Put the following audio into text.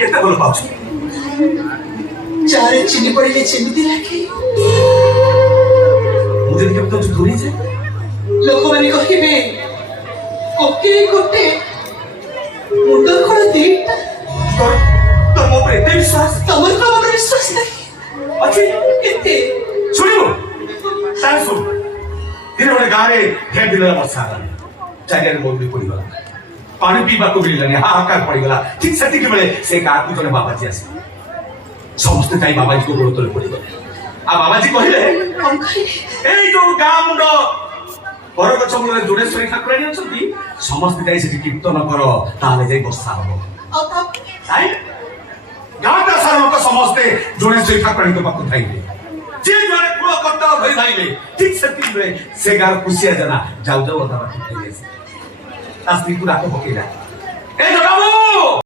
କେତେ ଭଲ ପାଉଛୁ ଚାରେ ଚିନି ପଡ଼ିଲେ ଯେମିତି ଲାଗେ ମୁଁ ଯଦି କେବେ ତୋ ଦୂରେଇ ଯାଏ ଲୋକମାନେ କହିବେ ଓକେ ଗୋଟେ ମୁଣ୍ଡ କଣ ଦିଟା ତୋର ମୋ ଉପରେ ଏତେ ବିଶ୍ୱାସ ତମର କଣ ମୋର ବିଶ୍ୱାସ ନାହିଁ ଅଛି ଏତେ ଶୁଣିବୁ ତାହେଲେ ଶୁଣ ଦିନେ ଗୋଟେ ଗାଁରେ ଢେର ଦିନରେ ବର୍ଷା ହେଲା ଚାରିଆଡେ ମରୁଡ଼ି ପଡ଼ିଗଲା ପାଣି ପିଇବାକୁ ମିଳିଲାନି ହାହାକାର ପଡ଼ିଗଲା ଠିକ ସେତିକି ବେଳେ ସେ ଗାଁକୁ ଜଣେ ବାବାଜୀ ଆସିଲେ ସମସ୍ତେ ଯାଇ ବାବାଜୀକୁ ଗୋଡ଼ ତଳେ ପଡ଼ିଗଲେ ଆଉ ବାବାଜୀ କହିଲେ କଣ କହିଲେ ଏଇ ଯୋଉ ଗାଁ ମୁଣ୍ଡ ବରଗଛ ମୂଳରେ ଯୋଡ଼େଶ୍ୱରୀ ଠାକୁରାଣୀ ଅଛନ୍ତି ସମସ୍ତେ ଯାଇ ସେଠି କୀର୍ତ୍ତନ କର ତାହେଲେ ଯାଇ ବର୍ଷା ହବ ଆଉ ତାପରେ ଗାଁଟା ସାରା ଲୋକ ସମସ୍ତେ ଯୋଡ଼େଶ୍ୱରୀ ଠାକୁରାଣୀଙ୍କ ପାଖକୁ ଧାଇଲେ ଯିଏ ଜଣେ କୂଳ କର୍ତ୍ତବ୍ୟ ଧରି ଧାଇଲେ ଠିକ ସେତିକି ବେଳେ ସେ ଗାଁର କୁଶିଆ ଜଣା ଯାଉ ଯାଉ ଅଧା ବାଟ ଖାଇ ତା ସ୍ତ୍ରୀକୁ ଡାକ ପକେଇଲା ଏ ଜଗା